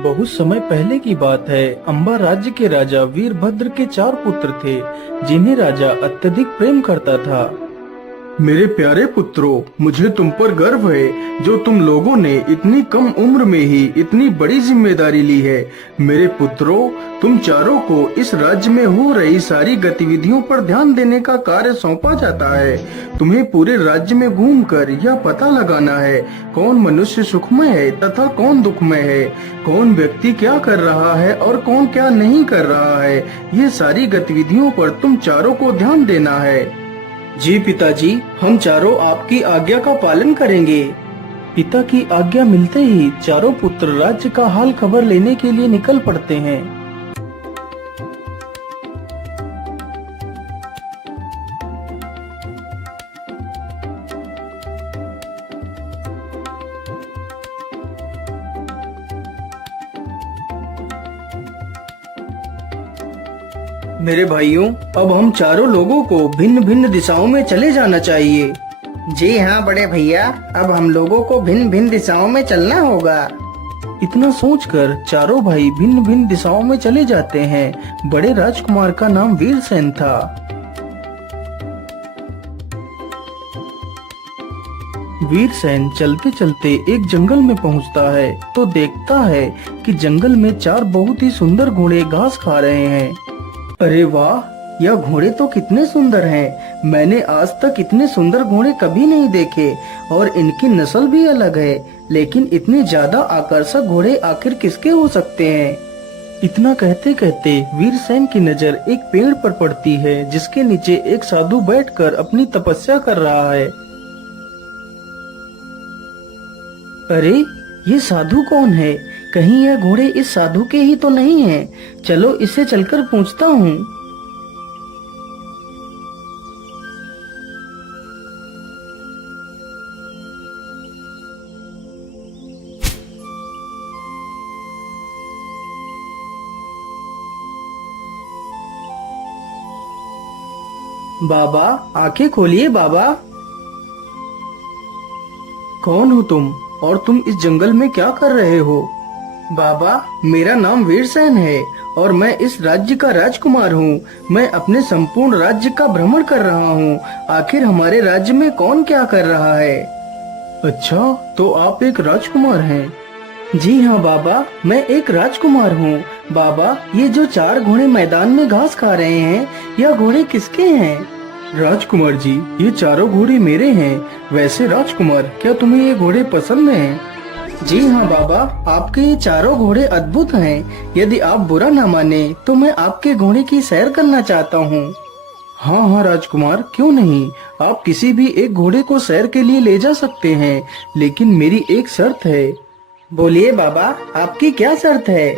बहुत समय पहले की बात है। अंबा राज्य के राजा वीरभद्र के 4 पुत्र थे, जिन्हें राजा अत्यधिक प्रेम करता था। मेरे प्यारे पुत्रों, मुझे तुम पर गर्व है जो तुम लोगों ने इतनी कम उम्र में ही इतनी बड़ी जिम्मेदारी ली है। मेरे पुत्रों, तुम चारों को इस राज्य में हो रही सारी गतिविधियों पर ध्यान देने का कार्य सौंपा जाता है। तुम्हें पूरे राज्य में घूमकर यह पता लगाना है कौन मनुष्य सुखमय है तथा कौन दुखमय है, कौन व्यक्ति क्या कर रहा है और कौन क्या नहीं कर रहा है। ये सारी गतिविधियों पर तुम चारों को ध्यान देना है। जी पिताजी, हम चारों आपकी आज्ञा का पालन करेंगे। पिता की आज्ञा मिलते ही चारों पुत्र राज्य का हाल खबर लेने के लिए निकल पड़ते हैं। मेरे भाइयों, अब हम चारों लोगों को भिन्न भिन्न दिशाओं में चले जाना चाहिए। जी हाँ बड़े भैया, अब हम लोगों को भिन्न भिन्न दिशाओं में चलना होगा। इतना सोचकर चारों भाई भिन्न भिन्न दिशाओं में चले जाते हैं। बड़े राजकुमार का नाम वीरसेन था। वीरसेन चलते चलते एक जंगल में पहुंचता है तो देखता है कि जंगल में 4 बहुत ही सुंदर घोड़े घास खा रहे हैं। अरे वाह, यह घोड़े तो कितने सुंदर हैं। मैंने आज तक इतने सुंदर घोड़े कभी नहीं देखे और इनकी नस्ल भी अलग है। लेकिन इतने ज्यादा आकर्षक घोड़े आखिर किसके हो सकते हैं? इतना कहते कहते वीरसेन की नजर एक पेड़ पर पड़ती है, जिसके नीचे एक साधु बैठकर अपनी तपस्या कर रहा है। अरे, ये साधु कौन है? कहीं यह घोड़े इस साधु के ही तो नहीं हैं? चलो इससे चलकर पूछता हूँ। बाबा, आंखें खोलिए बाबा। कौन हो तुम और तुम इस जंगल में क्या कर रहे हो? बाबा, मेरा नाम वीरसेन है और मैं इस राज्य का राजकुमार हूँ। मैं अपने संपूर्ण राज्य का भ्रमण कर रहा हूँ। आखिर हमारे राज्य में कौन क्या कर रहा है? अच्छा, तो आप एक राजकुमार हैं? जी हाँ बाबा, मैं एक राजकुमार हूँ। बाबा, ये जो 4 घोड़े मैदान में घास खा रहे हैं, यह घोड़े किसके हैं? राजकुमार जी, ये चारों घोड़े मेरे हैं। वैसे राजकुमार, क्या तुम्हें ये घोड़े पसंद हैं? जी हाँ बाबा, आपके ये चारों घोड़े अद्भुत हैं। यदि आप बुरा न माने तो मैं आपके घोड़े की सैर करना चाहता हूँ। हाँ हाँ राजकुमार, क्यों नहीं। आप किसी भी एक घोड़े को सैर के लिए ले जा सकते हैं, लेकिन मेरी एक शर्त है। बोलिए बाबा, आपकी क्या शर्त है?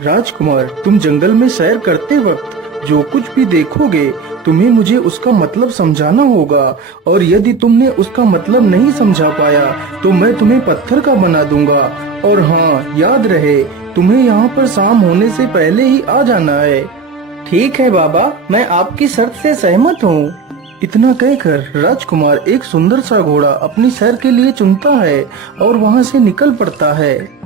राजकुमार, तुम जंगल में सैर करते वक्त जो कुछ भी देखोगे, तुम्हें मुझे उसका मतलब समझाना होगा और यदि तुमने उसका मतलब नहीं समझा पाया तो मैं तुम्हें पत्थर का बना दूंगा। और हाँ, याद रहे, तुम्हें यहाँ पर शाम होने से पहले ही आ जाना है। ठीक है बाबा, मैं आपकी शर्त से सहमत हूँ। इतना कहकर राजकुमार एक सुंदर सा घोड़ा अपनी सैर के लिए चुनता है और वहाँ से निकल पड़ता है।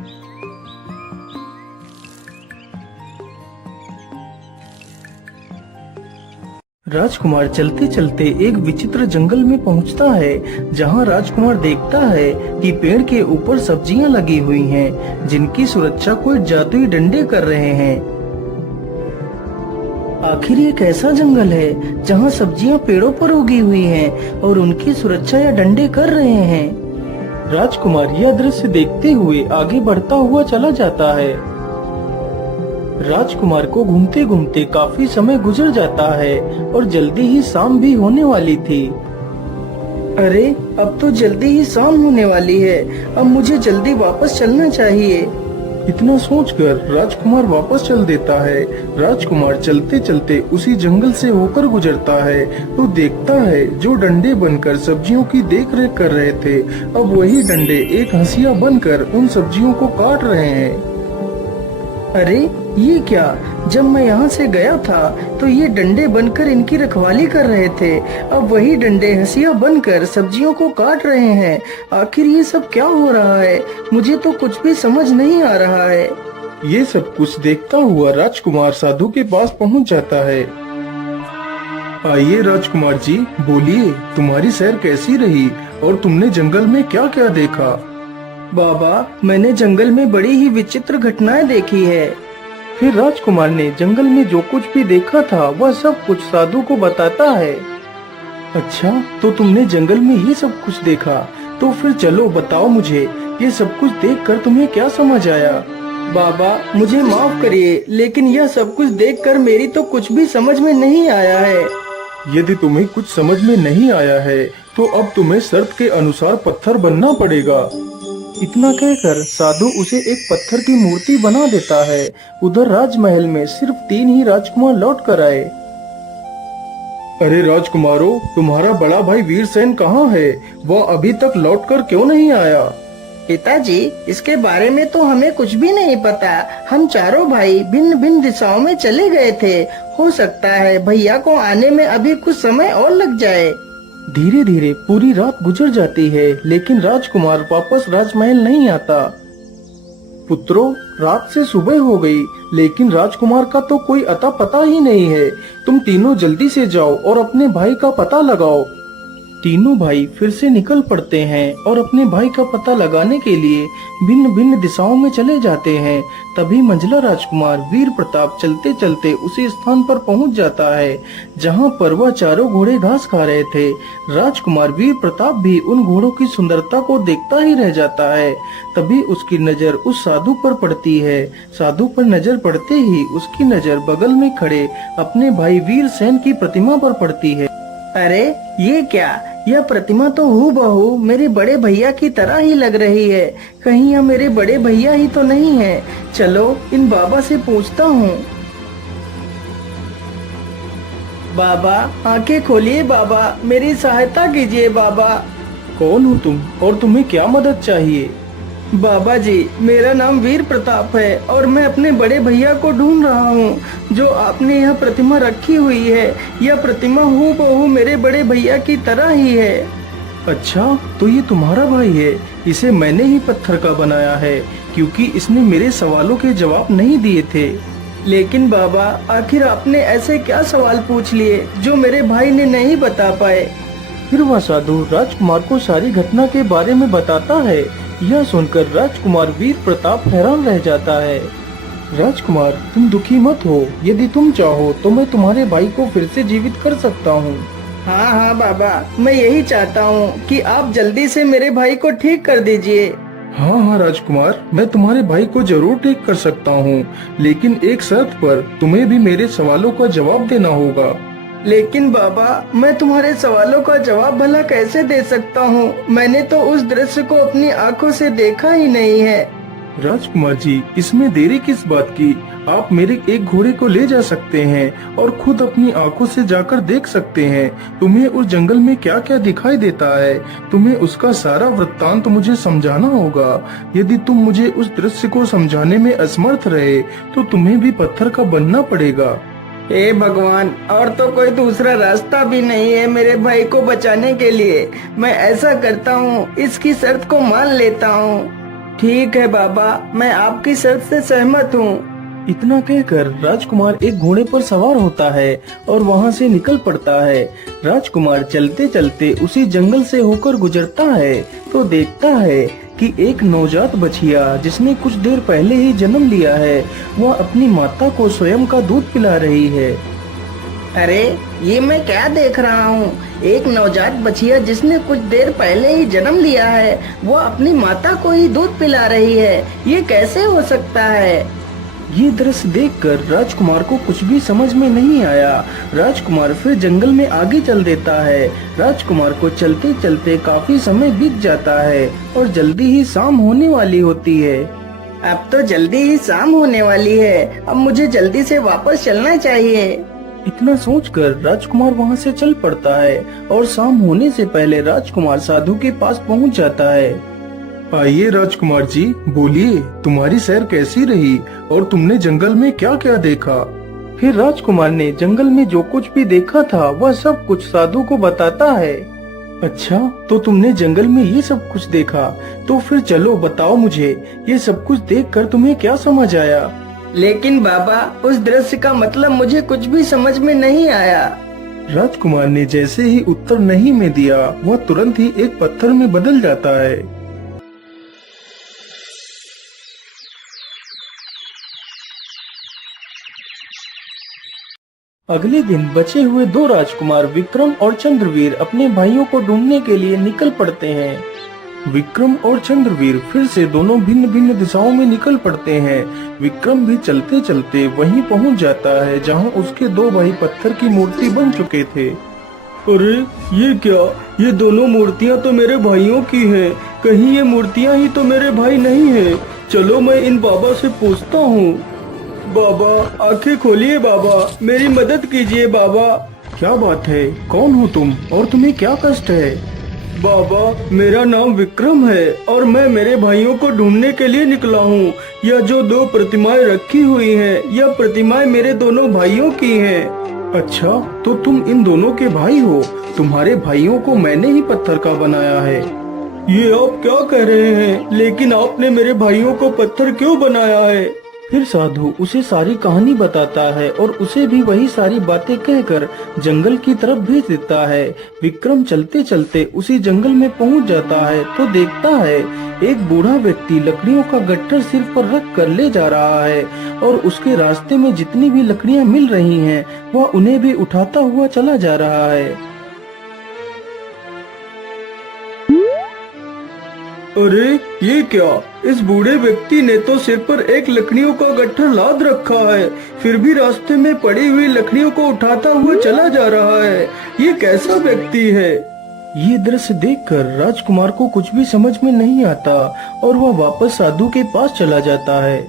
राजकुमार चलते चलते एक विचित्र जंगल में पहुंचता है, जहां राजकुमार देखता है कि पेड़ के ऊपर सब्जियां लगी हुई हैं, जिनकी सुरक्षा कोई जादुई डंडे कर रहे हैं। आखिर ये कैसा जंगल है जहां सब्जियां पेड़ों पर उगी हुई हैं और उनकी सुरक्षा या डंडे कर रहे हैं? राजकुमार यह दृश्य देखते हुए आगे बढ़ता हुआ चला जाता है। राजकुमार को घूमते घूमते काफी समय गुजर जाता है और जल्दी ही शाम भी होने वाली थी। अरे, अब तो जल्दी ही शाम होने वाली है। अब मुझे जल्दी वापस चलना चाहिए। इतना सोचकर राजकुमार वापस चल देता है। राजकुमार चलते चलते उसी जंगल से होकर गुजरता है तो देखता है जो डंडे बनकर सब्जियों की देखरेख कर रहे थे, अब वही डंडे एक हंसिया बनकर उन सब्जियों को काट रहे हैं। अरे, ये क्या? जब मैं यहाँ से गया था तो ये डंडे बनकर इनकी रखवाली कर रहे थे, अब वही डंडे हंसिया बनकर सब्जियों को काट रहे हैं। आखिर ये सब क्या हो रहा है? मुझे तो कुछ भी समझ नहीं आ रहा है। ये सब कुछ देखता हुआ राजकुमार साधु के पास पहुंच जाता है। आइए राजकुमार जी, बोलिए, तुम्हारी सैर कैसी रही और तुमने जंगल में क्या क्या देखा? बाबा, मैंने जंगल में बड़ी ही विचित्र घटनाएं देखी है। फिर राजकुमार ने जंगल में जो कुछ भी देखा था वह सब कुछ साधु को बताता है। अच्छा, तो तुमने जंगल में ये सब कुछ देखा, तो फिर चलो बताओ मुझे, ये सब कुछ देखकर तुम्हें क्या समझ आया? बाबा, मुझे माफ करिए, लेकिन यह सब कुछ देखकर मेरी तो कुछ भी समझ में नहीं आया है। यदि तुम्हें कुछ समझ में नहीं आया है, तो अब तुम्हें शर्त के अनुसार पत्थर बनना पड़ेगा। इतना कहकर साधु उसे एक पत्थर की मूर्ति बना देता है। उधर राजमहल में सिर्फ 3 ही राजकुमार लौट कर आए। अरे राजकुमारों, तुम्हारा बड़ा भाई वीरसेन कहाँ है? वह अभी तक लौटकर क्यों नहीं आया? पिताजी, इसके बारे में तो हमें कुछ भी नहीं पता। हम चारों भाई भिन्न भिन्न दिशाओं में चले गए थे। हो सकता है भैया को आने में अभी कुछ समय और लग जाए। धीरे धीरे पूरी रात गुजर जाती है, लेकिन राजकुमार वापस राजमहल नहीं आता। पुत्रों, रात से सुबह हो गई, लेकिन राजकुमार का तो कोई अता पता ही नहीं है। तुम तीनों जल्दी से जाओ और अपने भाई का पता लगाओ। तीनों भाई फिर से निकल पड़ते हैं और अपने भाई का पता लगाने के लिए भिन्न भिन्न दिशाओं में चले जाते हैं। तभी मंझला राजकुमार वीर प्रताप चलते चलते उसी स्थान पर पहुंच जाता है जहां पर वह चारों घोड़े घास खा रहे थे। राजकुमार वीर प्रताप भी उन घोड़ों की सुंदरता को देखता ही रह जाता है। तभी उसकी नजर उस साधु पर पड़ती है। साधु पर नजर पड़ते ही उसकी नजर बगल में खड़े अपने भाई वीरसेन की प्रतिमा पर पड़ती है। अरे ये क्या? यह प्रतिमा तो हूबहू मेरे बड़े भैया की तरह ही लग रही है। कहीं यह मेरे बड़े भैया ही तो नहीं है। चलो इन बाबा से पूछता हूँ। बाबा, आंखें खोलिए बाबा, मेरी सहायता कीजिए बाबा। कौन हो तुम और तुम्हें क्या मदद चाहिए? बाबा जी, मेरा नाम वीर प्रताप है और मैं अपने बड़े भैया को ढूंढ रहा हूँ। जो आपने यह प्रतिमा रखी हुई है, यह प्रतिमा हूबहू मेरे बड़े भैया की तरह ही है। अच्छा, तो ये तुम्हारा भाई है। इसे मैंने ही पत्थर का बनाया है, क्योंकि इसने मेरे सवालों के जवाब नहीं दिए थे। लेकिन बाबा, आखिर आपने ऐसे क्या सवाल पूछ लिए जो मेरे भाई ने नहीं बता पाए? फिर वह साधु राजकुमार को सारी घटना के बारे में बताता है। यह सुनकर राजकुमार वीर प्रताप हैरान रह जाता है। राजकुमार, तुम दुखी मत हो। यदि तुम चाहो तो मैं तुम्हारे भाई को फिर से जीवित कर सकता हूँ। हाँ हाँ बाबा, मैं यही चाहता हूँ कि आप जल्दी से मेरे भाई को ठीक कर दीजिए। हाँ हाँ राजकुमार, मैं तुम्हारे भाई को जरूर ठीक कर सकता हूँ, लेकिन एक शर्त पर। तुम्हें भी मेरे सवालों का जवाब देना होगा। लेकिन बाबा, मैं तुम्हारे सवालों का जवाब भला कैसे दे सकता हूँ? मैंने तो उस दृश्य को अपनी आंखों से देखा ही नहीं है। राजकुमार जी, इसमें देरी किस बात की? आप मेरे एक घोड़े को ले जा सकते हैं और खुद अपनी आंखों से जाकर देख सकते हैं। तुम्हें उस जंगल में क्या क्या दिखाई देता है, तुम्हें उसका सारा वृत्तांत मुझे समझाना होगा। यदि तुम मुझे उस दृश्य को समझाने में असमर्थ रहे, तो तुम्हें भी पत्थर का बनना पड़ेगा। हे भगवान, और तो कोई दूसरा रास्ता भी नहीं है मेरे भाई को बचाने के लिए। मैं ऐसा करता हूँ, इसकी शर्त को मान लेता हूँ। ठीक है बाबा, मैं आपकी शर्त से सहमत हूँ। इतना कहकर राजकुमार एक घोड़े पर सवार होता है और वहाँ से निकल पड़ता है। राजकुमार चलते चलते उसी जंगल से होकर गुजरता है तो देखता है कि एक नवजात बछिया जिसने कुछ देर पहले ही जन्म लिया है, वह अपनी माता को स्वयं का दूध पिला रही है। अरे ये मैं क्या देख रहा हूँ? एक नवजात बछिया जिसने कुछ देर पहले ही जन्म लिया है, वो अपनी माता को ही दूध पिला रही है। ये कैसे हो सकता है? ये दृश्य देखकर राजकुमार को कुछ भी समझ में नहीं आया। राजकुमार फिर जंगल में आगे चल देता है। राजकुमार को चलते चलते काफी समय बीत जाता है और जल्दी ही शाम होने वाली होती है। अब तो जल्दी ही शाम होने वाली है, अब मुझे जल्दी से वापस चलना चाहिए। इतना सोचकर राजकुमार वहाँ से चल पड़ता है और शाम होने से पहले राजकुमार साधु के पास पहुँच जाता है। आइए राजकुमार जी, बोलिए, तुम्हारी सैर कैसी रही और तुमने जंगल में क्या क्या देखा? फिर राजकुमार ने जंगल में जो कुछ भी देखा था वह सब कुछ साधु को बताता है। अच्छा, तो तुमने जंगल में ये सब कुछ देखा। तो फिर चलो बताओ मुझे, ये सब कुछ देखकर तुम्हें क्या समझ आया। लेकिन बाबा, उस दृश्य का मतलब मुझे कुछ भी समझ में नहीं आया। राजकुमार ने जैसे ही उत्तर नहीं में दिया, वह तुरंत ही एक पत्थर में बदल जाता है। अगले दिन बचे हुए दो राजकुमार विक्रम और चंद्रवीर अपने भाइयों को ढूंढने के लिए निकल पड़ते हैं। विक्रम और चंद्रवीर फिर से दोनों भिन्न भिन्न दिशाओं में निकल पड़ते हैं। विक्रम भी चलते चलते वहीं पहुंच जाता है जहां उसके दो भाई पत्थर की मूर्ति बन चुके थे। अरे ये क्या, ये दोनों मूर्तियां तो मेरे भाइयों की हैं। कहीं ये मूर्तियां ही तो मेरे भाई नहीं है। चलो मैं इन बाबा से पूछता हूँ। बाबा, आंखें खोलिए बाबा, मेरी मदद कीजिए बाबा। क्या बात है, कौन हो तुम और तुम्हें क्या कष्ट है? बाबा, मेरा नाम विक्रम है और मैं मेरे भाइयों को ढूंढने के लिए निकला हूँ। यह जो दो प्रतिमाएं रखी हुई हैं, यह प्रतिमाएं मेरे दोनों भाइयों की हैं। अच्छा, तो तुम इन दोनों के भाई हो। तुम्हारे भाइयों को मैंने ही पत्थर का बनाया है। ये आप क्या कह रहे हैं? लेकिन आपने मेरे भाइयों को पत्थर क्यों बनाया है? फिर साधु उसे सारी कहानी बताता है और उसे भी वही सारी बातें कहकर जंगल की तरफ भेज देता है। विक्रम चलते चलते उसी जंगल में पहुंच जाता है तो देखता है एक बूढ़ा व्यक्ति लकड़ियों का गट्ठर सिर पर रख कर ले जा रहा है और उसके रास्ते में जितनी भी लकड़ियां मिल रही हैं, वह उन्हें भी उठाता हुआ चला जा रहा है। अरे ये क्या, इस बूढ़े व्यक्ति ने तो सिर पर एक लकड़ियों का गट्ठर लाद रखा है, फिर भी रास्ते में पड़ी हुई लकड़ियों को उठाता हुआ चला जा रहा है। ये कैसा व्यक्ति है? ये दृश्य देखकर राजकुमार को कुछ भी समझ में नहीं आता और वह वापस साधु के पास चला जाता है।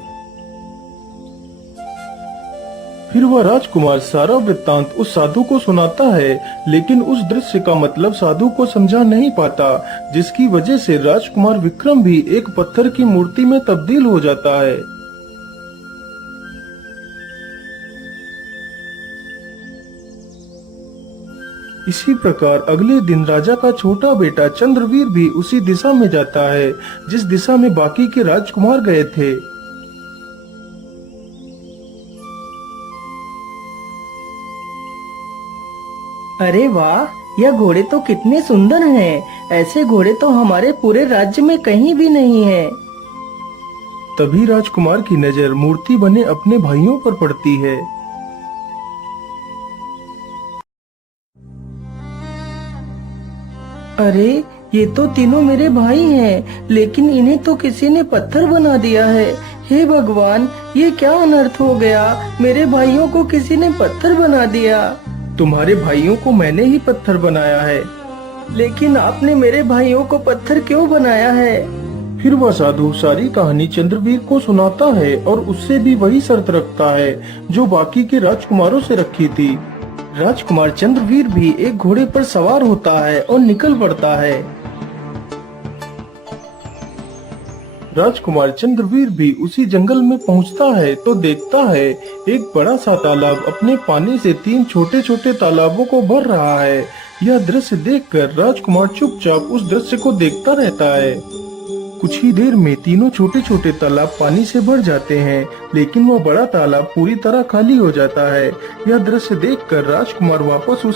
फिर वह राजकुमार सारा वृत्तांत उस साधु को सुनाता है, लेकिन उस दृश्य का मतलब साधु को समझा नहीं पाता, जिसकी वजह से राजकुमार विक्रम भी एक पत्थर की मूर्ति में तब्दील हो जाता है। इसी प्रकार अगले दिन राजा का छोटा बेटा चंद्रवीर भी उसी दिशा में जाता है जिस दिशा में बाकी के राजकुमार गए थे। अरे वाह, यह घोड़े तो कितने सुंदर हैं। ऐसे घोड़े तो हमारे पूरे राज्य में कहीं भी नहीं है। तभी राजकुमार की नजर मूर्ति बने अपने भाइयों पर पड़ती है। अरे ये तो तीनों मेरे भाई हैं, लेकिन इन्हें तो किसी ने पत्थर बना दिया है। हे भगवान, ये क्या अनर्थ हो गया। मेरे भाइयों को किसी ने पत्थर बना दिया। तुम्हारे भाइयों को मैंने ही पत्थर बनाया है। लेकिन आपने मेरे भाइयों को पत्थर क्यों बनाया है? फिर वह साधु सारी कहानी चंद्रवीर को सुनाता है और उससे भी वही शर्त रखता है जो बाकी के राजकुमारों से रखी थी। राजकुमार चंद्रवीर भी एक घोड़े पर सवार होता है और निकल पड़ता है। राजकुमार चंद्रवीर भी उसी जंगल में पहुंचता है तो देखता है एक बड़ा सा तालाब अपने पानी से तीन छोटे छोटे तालाबों को भर रहा है। यह दृश्य देखकर राजकुमार चुपचाप उस दृश्य को देखता रहता है। कुछ ही देर में तीनों छोटे छोटे तालाब पानी से भर जाते हैं, लेकिन वह बड़ा तालाब पूरी तरह खाली हो जाता है। यह दृश्य देखकर राजकुमार वापस उसी